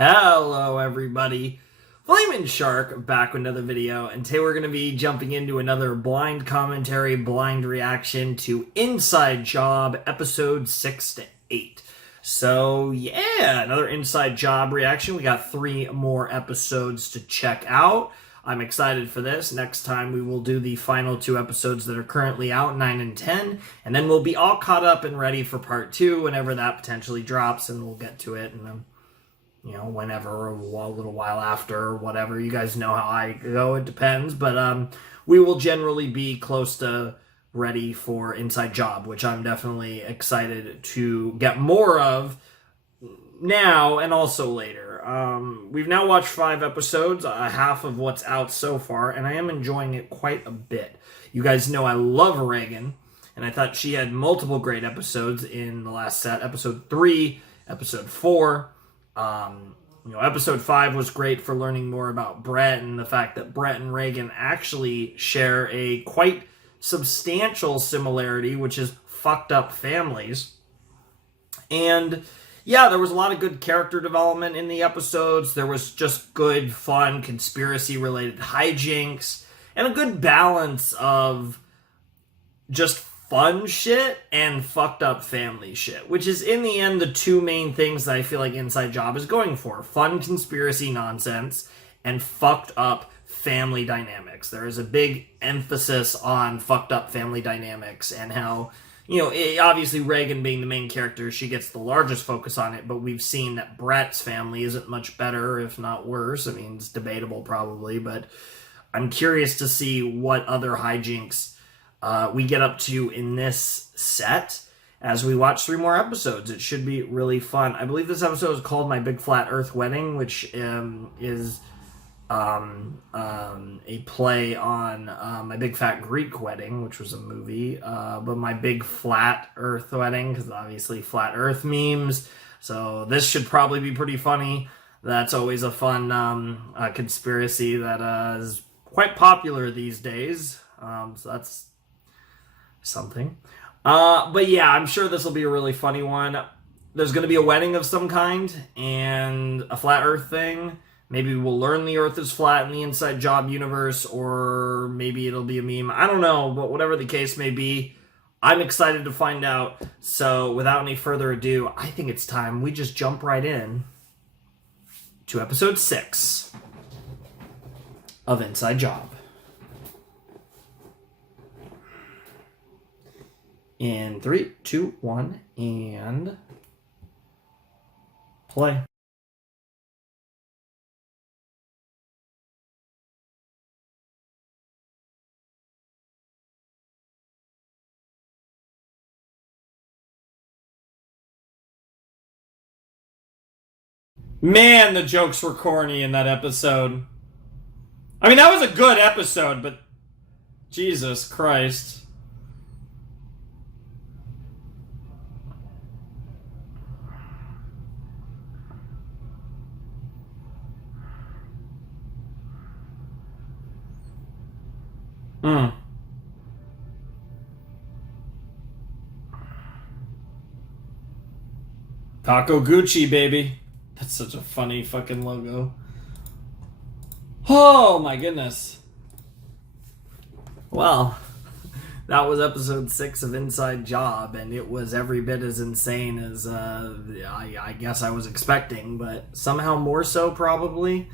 Hello everybody, Flamin' Shark back with another video, and today we're going to be jumping into another blind commentary, blind reaction to Inside Job episode 6 to 8. So yeah, another Inside Job reaction. We got 3 more episodes to check out. I'm excited for this. Next time we will do the final 2 episodes that are currently out, 9 and 10, and then we'll be all caught up and ready for part 2 whenever that potentially drops, and we'll get to it, and then whenever, a little while after, or whatever. You guys know how I go, it depends, but we will generally be close to ready for Inside Job, which I'm definitely excited to get more of now and also later. We've now watched 5 episodes, half of what's out so far, and I am enjoying it quite a bit. You guys know I love Reagan, and I thought she had multiple great episodes in the last set. Episode 3, episode 4, episode 5 was great for learning more about Brett and the fact that Brett and Reagan actually share a quite substantial similarity, which is fucked up families. And yeah, there was a lot of good character development in the episodes. There was just good, fun, conspiracy-related hijinks, and a good balance of just fun shit and fucked up family shit, which is in the end the 2 main things that I feel like Inside Job is going for: fun conspiracy nonsense and fucked up family dynamics. There is a big emphasis on fucked up family dynamics and how, obviously Reagan being the main character, she gets the largest focus on it, but we've seen that Brett's family isn't much better, if not worse. I mean, it's debatable probably, but I'm curious to see what other hijinks we get up to in this set as we watch 3 more episodes. It should be really fun. I believe this episode is called My Big Flat Earth Wedding, which is a play on My Big Fat Greek Wedding, which was a movie, but My Big Flat Earth Wedding, because obviously flat earth memes. So this should probably be pretty funny. That's always a fun conspiracy that is quite popular these days. So that's something. But yeah, I'm sure this will be a really funny one. There's going to be a wedding of some kind and a flat earth thing. Maybe we'll learn the earth is flat in the Inside Job universe, or maybe it'll be a meme. I don't know, but whatever the case may be, I'm excited to find out. So without any further ado, I think it's time we just jump right in to episode 6 of Inside Job. In 3, 2, 1, and play. Man, the jokes were corny in that episode. I mean, that was a good episode, but Jesus Christ. Taco Gucci, baby. That's such a funny fucking logo. Oh my goodness. Well, that was episode 6 of Inside Job, and it was every bit as insane as I guess I was expecting, but somehow more so probably.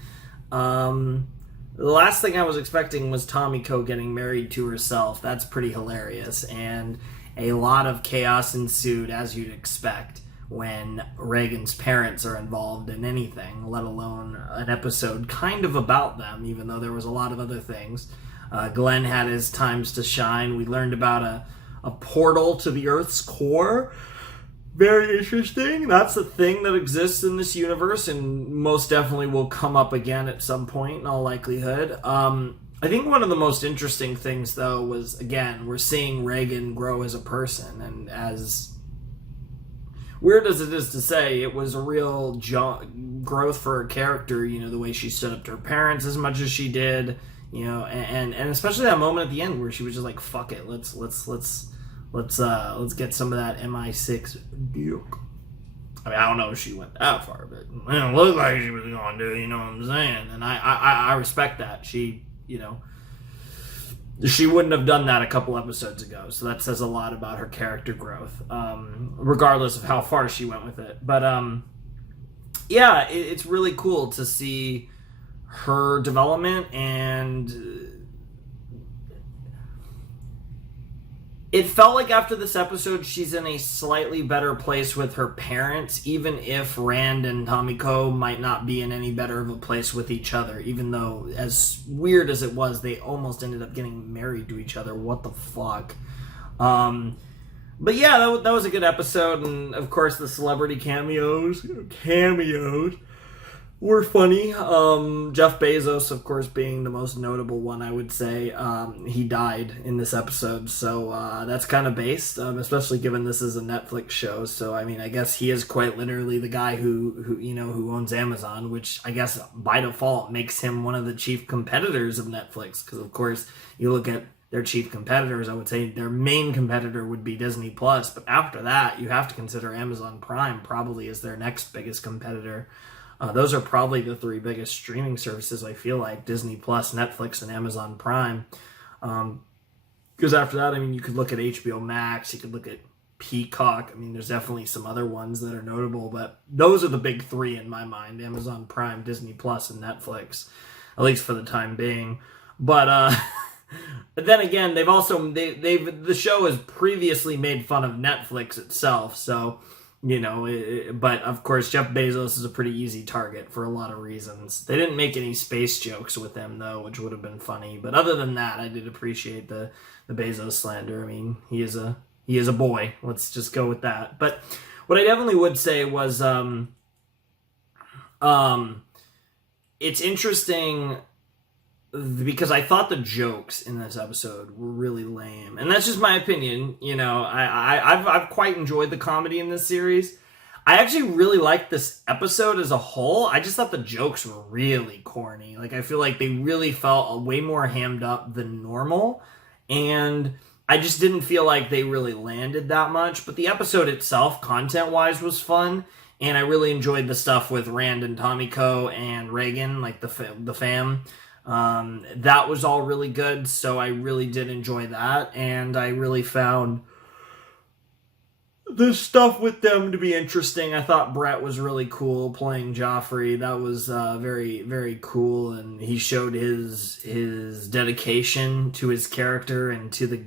The last thing I was expecting was Tomiko getting married to herself. That's pretty hilarious, and a lot of chaos ensued, as you'd expect, when Reagan's parents are involved in anything, let alone an episode kind of about them, even though there was a lot of other things. Glenn had his times to shine. We learned about a portal to the Earth's core. Very interesting. That's a thing that exists in this universe and most definitely will come up again at some point in all likelihood. I think one of the most interesting things, though, was, again, we're seeing Reagan grow as a person, and as weird as it is to say, it was a real growth for her character, the way she stood up to her parents as much as she did, and especially that moment at the end where she was just like, fuck it, let's get some of that MI6 dick. I mean, I don't know if she went that far, but it didn't look like she was going to, you know what I'm saying? And I respect that. She, you know, she wouldn't have done that a couple episodes ago, so that says a lot about her character growth, regardless of how far she went with it. But, yeah, it's really cool to see her development, and it felt like after this episode she's in a slightly better place with her parents, even if Rand and Tomiko might not be in any better of a place with each other, even though, as weird as it was, they almost ended up getting married to each other. What the fuck? But yeah, that was a good episode, and of course the celebrity cameos were funny. Jeff Bezos, of course, being the most notable one, I would say. He died in this episode, so that's kind of based, especially given this is a Netflix show. So, I mean, I guess he is quite literally the guy who owns Amazon, which I guess by default makes him one of the chief competitors of Netflix. Because, of course, you look at their chief competitors, I would say their main competitor would be Disney Plus, but after that, you have to consider Amazon Prime probably as their next biggest competitor. Those are probably the three biggest streaming services, I feel like: Disney Plus, Netflix, and Amazon Prime. Because after that, I mean, you could look at HBO Max, you could look at Peacock. I mean, there's definitely some other ones that are notable, but those are the big three in my mind: Amazon Prime, Disney Plus, and Netflix, at least for the time being. But but then again, the show has previously made fun of Netflix itself, so, you know, but of course Jeff Bezos is a pretty easy target for a lot of reasons. They didn't make any space jokes with him though, which would have been funny. But other than that, I did appreciate the Bezos slander. I mean, he is a boy. Let's just go with that. But what I definitely would say was it's interesting because I thought the jokes in this episode were really lame, and that's just my opinion. You know, I've quite enjoyed the comedy in this series. I actually really liked this episode as a whole. I just thought the jokes were really corny. Like, I feel like they really felt way more hammed up than normal, and I just didn't feel like they really landed that much. But the episode itself, content-wise, was fun, and I really enjoyed the stuff with Rand and Tomiko and Reagan, like the fam. That was all really good, so I really did enjoy that, and I really found the stuff with them to be interesting. I thought Brett was really cool playing Joffrey. That was very, very cool, and he showed his dedication to his character and to the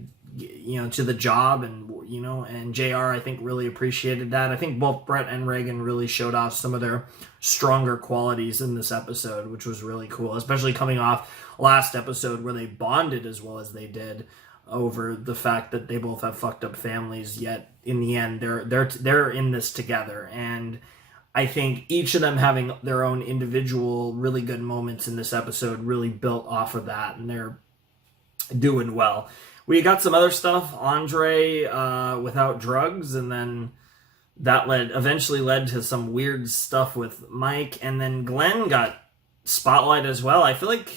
job, and JR, I think, really appreciated that. I think both Brett and Reagan really showed off some of their stronger qualities in this episode, which was really cool, especially coming off last episode where they bonded as well as they did over the fact that they both have fucked up families, yet in the end they're in this together. And I think each of them having their own individual really good moments in this episode really built off of that, and they're doing well. We got some other stuff, Andre without drugs, and then that eventually led to some weird stuff with Mike, and then Glenn got spotlight as well. I feel like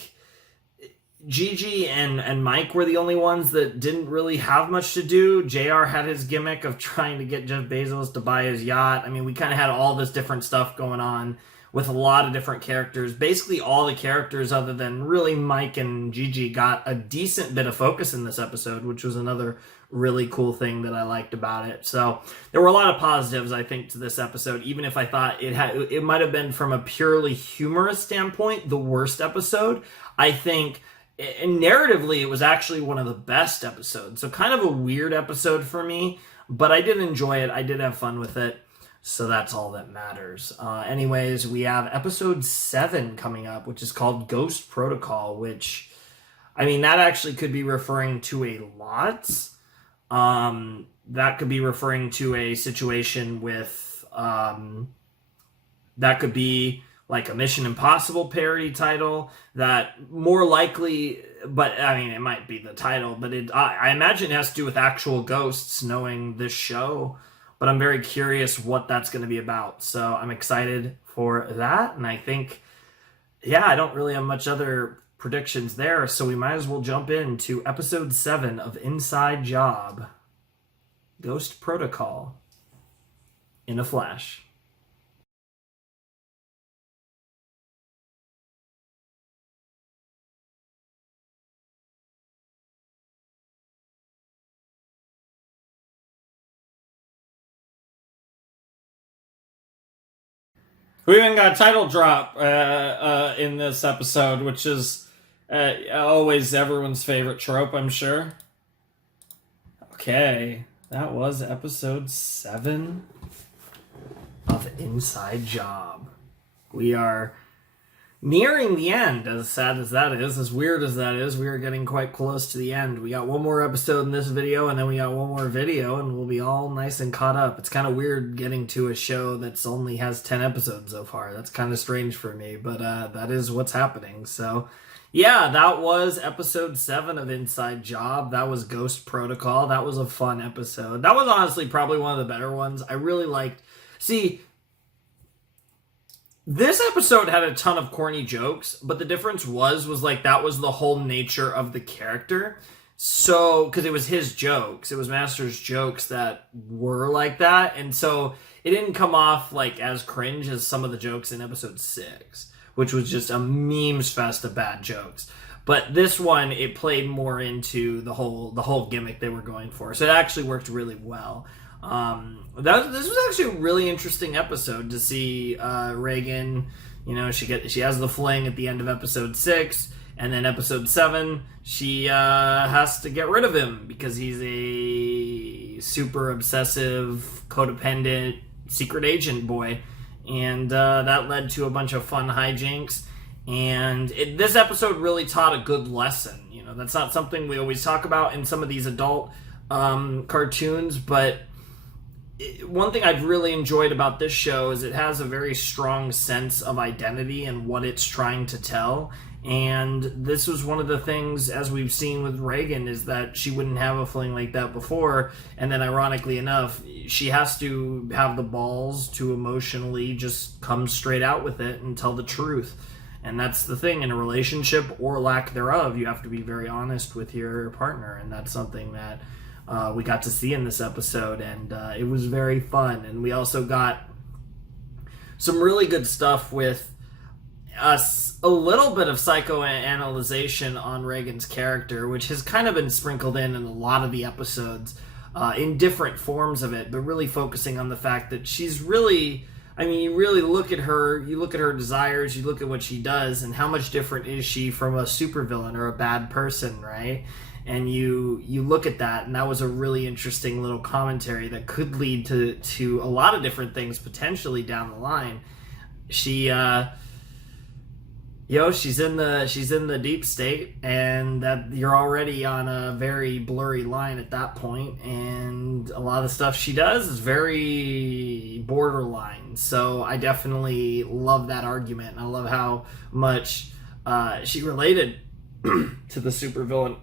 Gigi and Mike were the only ones that didn't really have much to do. JR had his gimmick of trying to get Jeff Bezos to buy his yacht. I mean, we kind of had all this different stuff going on with a lot of different characters. Basically all the characters other than really Mike and Gigi got a decent bit of focus in this episode, which was another really cool thing that I liked about it. So there were a lot of positives, I think, to this episode, even if I thought it might have been, from a purely humorous standpoint, the worst episode. I think narratively it was actually one of the best episodes. So kind of a weird episode for me, but I did enjoy it. I did have fun with it. So that's all that matters. Anyways, we have episode 7 coming up, which is called Ghost Protocol, which, I mean, that actually could be referring to a lot. That could be referring to a situation with, that could be like a Mission Impossible parody title, that more likely, but I mean, it might be the title, but I imagine it has to do with actual ghosts, knowing this show. But I'm very curious what that's going to be about. So I'm excited for that. And I think, yeah, I don't really have much other predictions there. So we might as well jump into episode 7 of Inside Job, Ghost Protocol, in a flash. We even got a title drop in this episode, which is always everyone's favorite trope, I'm sure. Okay, that was episode 7 of Inside Job. We are nearing the end, as sad as that is, as weird as that is. We are getting quite close to the end. We got one more episode in this video, and then we got one more video, and we'll be all nice and caught up. It's kind of weird getting to a show that's only has 10 episodes so far. That's kind of strange for me, but that is what's happening. So, yeah, that was episode 7 of Inside Job. That was Ghost Protocol. That was a fun episode. That was honestly probably one of the better ones. I really liked... See... This episode had a ton of corny jokes, but the difference was like that was the whole nature of the character. So, because it was his jokes, it was Master's jokes that were like that, and so it didn't come off like as cringe as some of the jokes in episode 6, which was just a memes fest of bad jokes. But this one, it played more into the whole gimmick they were going for, so it actually worked really well. This was actually a really interesting episode to see Reagan. You know, she has the fling at the end of episode 6, and then episode 7 she has to get rid of him because he's a super obsessive, codependent secret agent boy, and that led to a bunch of fun hijinks. And this episode really taught a good lesson. You know, that's not something we always talk about in some of these adult cartoons, but one thing I've really enjoyed about this show is it has a very strong sense of identity and what it's trying to tell. And this was one of the things, as we've seen with Reagan, is that she wouldn't have a fling like that before. And then ironically enough, she has to have the balls to emotionally just come straight out with it and tell the truth. And that's the thing in a relationship or lack thereof. You have to be very honest with your partner. And that's something that we got to see in this episode, and it was very fun. And we also got some really good stuff with us, a little bit of psychoanalyzation on Reagan's character, which has kind of been sprinkled in a lot of the episodes in different forms of it, but really focusing on the fact that she's really... I mean, you really look at her desires, you look at what she does, and how much different is she from a supervillain or a bad person, right? And you look at that, and that was a really interesting little commentary that could lead to a lot of different things potentially down the line. She, she's in the deep state, and that you're already on a very blurry line at that point, and a lot of the stuff she does is very borderline. So I definitely love that argument, and I love how much she related to the supervillain.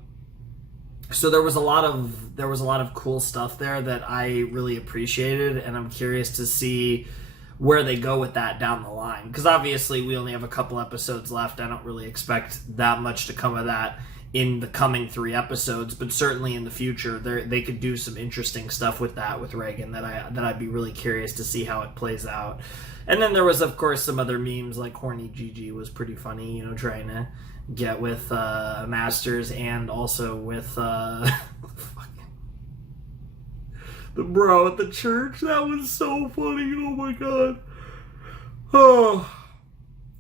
So there was a lot of cool stuff there that I really appreciated, and I'm curious to see where they go with that down the line. Because obviously we only have a couple episodes left. I don't really expect that much to come of that in the coming 3 episodes, but certainly in the future they could do some interesting stuff with that with Reagan that I'd be really curious to see how it plays out. And then there was of course some other memes, like Horny Gigi was pretty funny, you know, trying to get with Masters, and also with the bro at the church. That was so funny. Oh my god. Oh,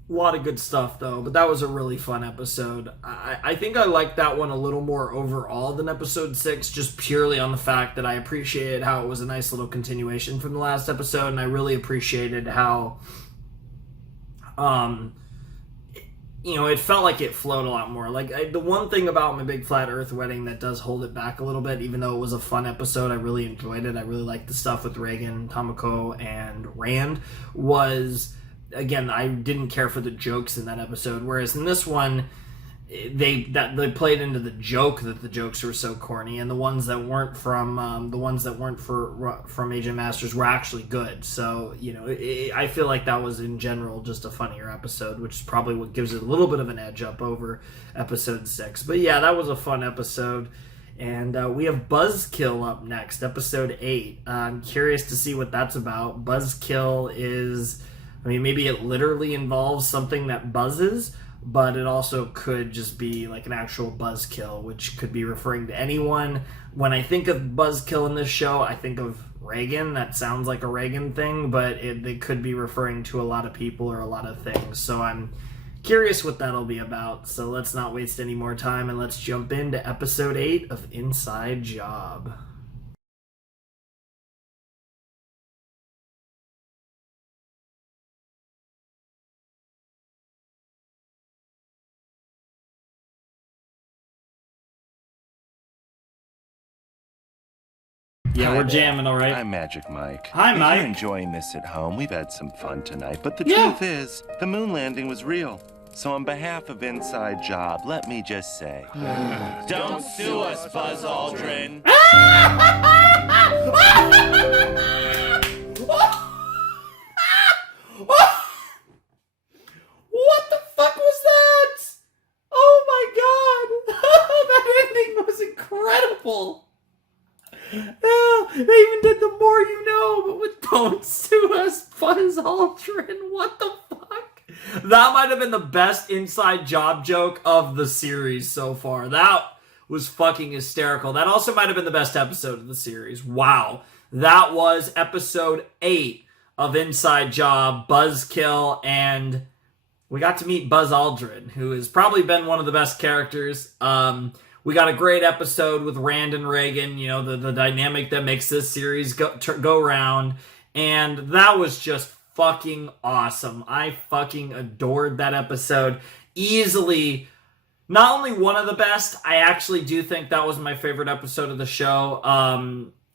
a lot of good stuff though, but that was a really fun episode. I think I liked that one a little more overall than episode 6, just purely on the fact that I appreciated how it was a nice little continuation from the last episode, and I really appreciated how it felt like it flowed a lot more. Like, the one thing about My Big Flat Earth Wedding that does hold it back a little bit, even though it was a fun episode, I really enjoyed it. I really liked the stuff with Reagan, Tomoko, and Rand, was, again, I didn't care for the jokes in that episode, whereas in this one, they played into the joke that the jokes were so corny, and the ones that weren't from Agent Masters were actually good. So I feel like that was in general just a funnier episode, which is probably what gives it a little bit of an edge up over episode 6. But yeah, that was a fun episode. And we have Buzzkill up next, episode 8. I'm curious to see what that's about. Buzzkill is, maybe it literally involves something that buzzes, but it also could just be like an actual buzzkill, which could be referring to anyone. When I think of buzzkill in this show, I think of Reagan. That sounds like a Reagan thing, but they could be referring to a lot of people or a lot of things. So I'm curious what that'll be about. So let's not waste any more time and let's jump into episode 8 of Inside Job. Yeah, we're jamming, all right? I'm Magic Mike. Hi, Mike. If you're enjoying this at home, we've had some fun tonight, but the truth is, the moon landing was real. So on behalf of Inside Job, let me just say, don't sue us, Buzz Aldrin. What the fuck was that? Oh my god! That ending was incredible! They even did the more you know, but with don't sue us, Buzz Aldrin. What the fuck? That might have been the best Inside Job joke of the series so far. That was fucking hysterical. That also might have been the best episode of the series. Wow. That was episode 8 of Inside Job, Buzzkill, and we got to meet Buzz Aldrin, who has probably been one of the best characters. We got a great episode with Rand and Reagan, you know, the dynamic that makes this series go round. And that was just fucking awesome. I fucking adored that episode. Easily, not only one of the best, I actually do think that was my favorite episode of the show.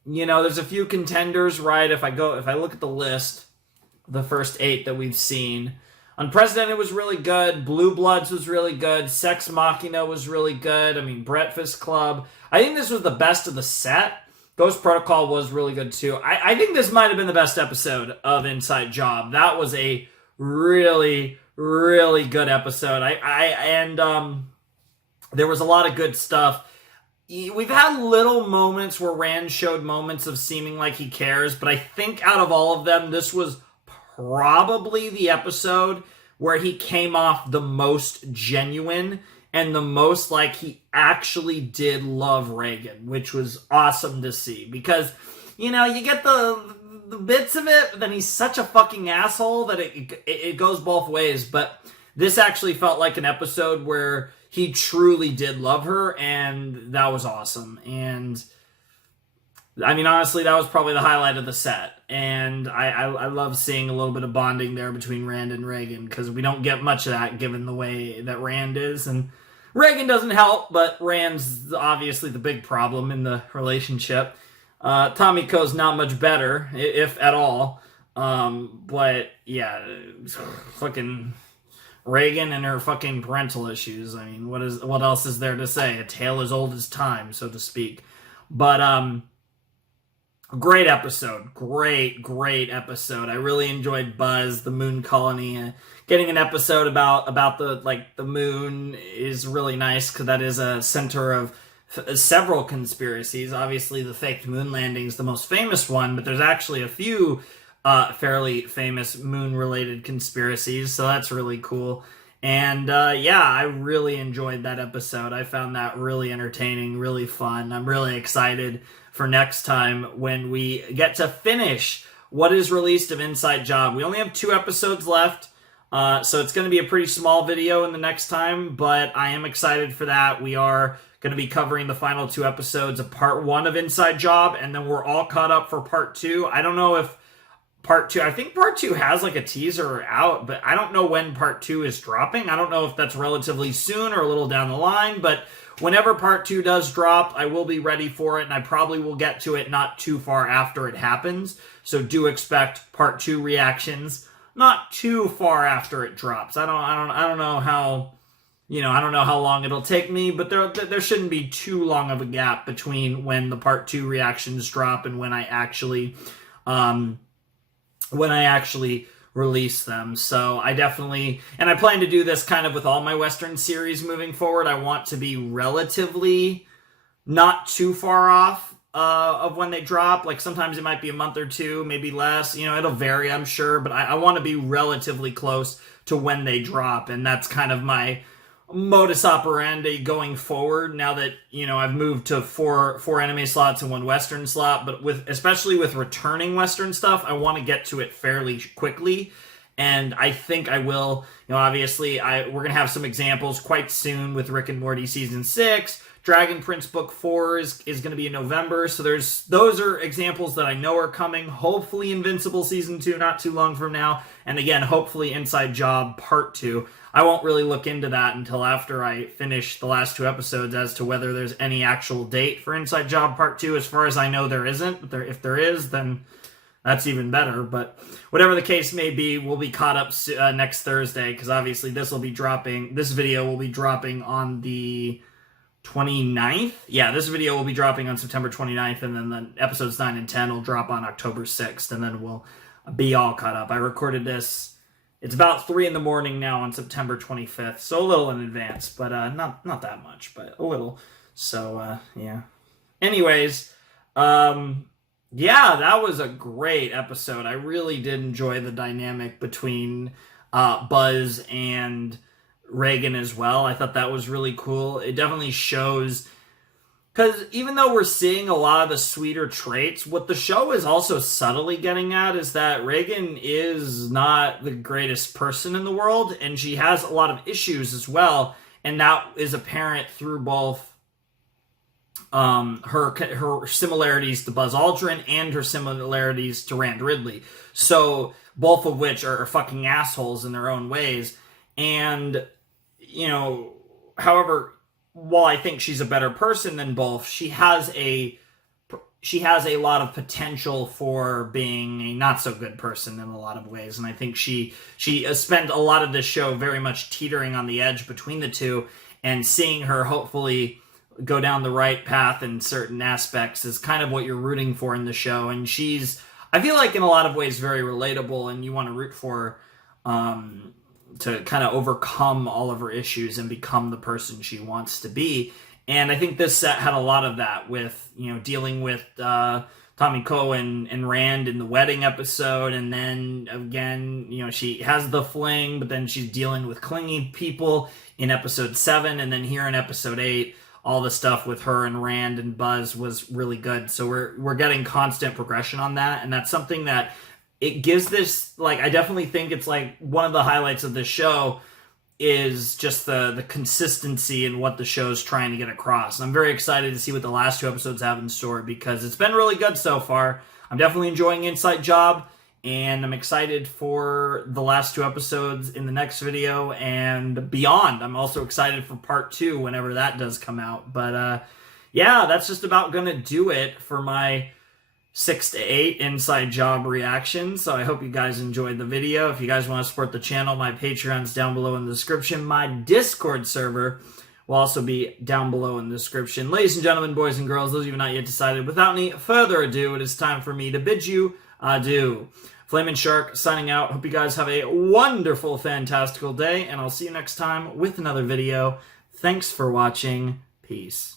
You know, there's a few contenders, right? If I look at the list, the first 8 that we've seen, Unprecedented was really good. Blue Bloods was really good. Sex Machina was really good. I mean, Breakfast Club. I think this was the best of the set. Ghost Protocol was really good too. I think this might have been the best episode of Inside Job. That was a really, really good episode. There was a lot of good stuff. We've had little moments where Rand showed moments of seeming like he cares, but I think out of all of them, this was probably the episode where he came off the most genuine and the most like he actually did love Reagan, which was awesome to see. Because, you know, you get the bits of it, but then he's such a fucking asshole that it goes both ways. But this actually felt like an episode where he truly did love her, and that was awesome. And I mean, honestly, that was probably the highlight of the set. And I love seeing a little bit of bonding there between Rand and Reagan, because we don't get much of that given the way that Rand is. And Reagan doesn't help, but Rand's obviously the big problem in the relationship. Tomiko's not much better, if at all. But yeah, fucking Reagan and her fucking parental issues. I mean, what else is there to say? A tale as old as time, so to speak. But great episode. Great episode. I really enjoyed Buzz, the moon colony. Getting an episode about the moon is really nice, because that is a center of several conspiracies. Obviously, the faked moon landing is the most famous one, but there's actually a few fairly famous moon-related conspiracies, so that's really cool. And yeah, I really enjoyed that episode. I found that really entertaining, really fun. I'm really excited for next time when we get to finish what is released of Inside Job. We only have 2 episodes left, so it's going to be a pretty small video in the next time, but I am excited for that. We are going to be covering the final 2 episodes of part 1 of Inside Job, and then we're all caught up for part 2. I don't know if part 2, I think part 2 has like a teaser out, but I don't know when part 2 is dropping. I don't know if that's relatively soon or a little down the line, but whenever part 2 does drop, I will be ready for it, and I probably will get to it not too far after it happens. So do expect part 2 reactions not too far after it drops. I don't know how, I don't know how long it'll take me, but there shouldn't be too long of a gap between when the part 2 reactions drop and when I actually release them. So I definitely, and I plan to do this kind of with all my Western series moving forward. I want to be relatively not too far off of when they drop. Like sometimes it might be a month or 2, maybe less. It'll vary, I'm sure, but I want to be relatively close to when they drop, and that's kind of my modus operandi going forward now that, you know, I've moved to four anime slots and one Western slot, but especially with returning Western stuff, I want to get to it fairly quickly. And I think I will. You know, obviously, we're going to have some examples quite soon with Rick and Morty Season 6. Dragon Prince Book 4 is going to be in November. So those are examples that I know are coming. Hopefully Invincible Season 2 not too long from now. And again, hopefully Inside Job Part 2. I won't really look into that until after I finish the last 2 episodes as to whether there's any actual date for Inside Job Part 2. As far as I know, there isn't. But if there is, then that's even better. But whatever the case may be, we'll be caught up next Thursday, because obviously this video will be dropping on the 29th. Yeah, this video will be dropping on September 29th, and then the episodes 9 and 10 will drop on October 6th, and then we'll be all caught up. I recorded this, it's about 3 in the morning now on September 25th, so a little in advance, but not that much, but a little. So, yeah. Anyways, yeah, that was a great episode. I really did enjoy the dynamic between Buzz and Reagan as well. I thought that was really cool. It definitely shows, because even though we're seeing a lot of the sweeter traits, what the show is also subtly getting at is that Reagan is not the greatest person in the world, and she has a lot of issues as well, and that is apparent through both her similarities to Buzz Aldrin and her similarities to Rand Ridley. So both of which are fucking assholes in their own ways. And, you know, however, while I think she's a better person than both, she has a lot of potential for being a not so good person in a lot of ways. And I think she spent a lot of this show very much teetering on the edge between the two, and seeing her hopefully go down the right path in certain aspects is kind of what you're rooting for in the show. And she's, I feel like in a lot of ways, very relatable, and you want to root for her to kind of overcome all of her issues and become the person she wants to be. And I think this set had a lot of that with, you know, dealing with Tomiko and Rand in the wedding episode, and then again, you know, she has the fling, but then she's dealing with clingy people in episode 7, and then here in episode 8, all the stuff with her and Rand and Buzz was really good. So we're getting constant progression on that, and that's something that it gives this, like, I definitely think it's like one of the highlights of this show is just the consistency in what the show's trying to get across. And I'm very excited to see what the last 2 episodes have in store, because it's been really good so far. I'm definitely enjoying Inside Job, and I'm excited for the last 2 episodes in the next video and beyond. I'm also excited for part 2 whenever that does come out. But yeah, that's just about gonna do it for my 6 to 8 Inside Job reaction. So I hope you guys enjoyed the video. If you guys want to support the channel, my Patreon's down below in the description. My Discord server will also be down below in the description. Ladies and gentlemen, boys and girls, those of you not yet decided, without any further ado, it is time for me to bid you adieu. Flamin' Shark signing out. Hope you guys have a wonderful, fantastical day, and I'll see you next time with another video. Thanks for watching. Peace.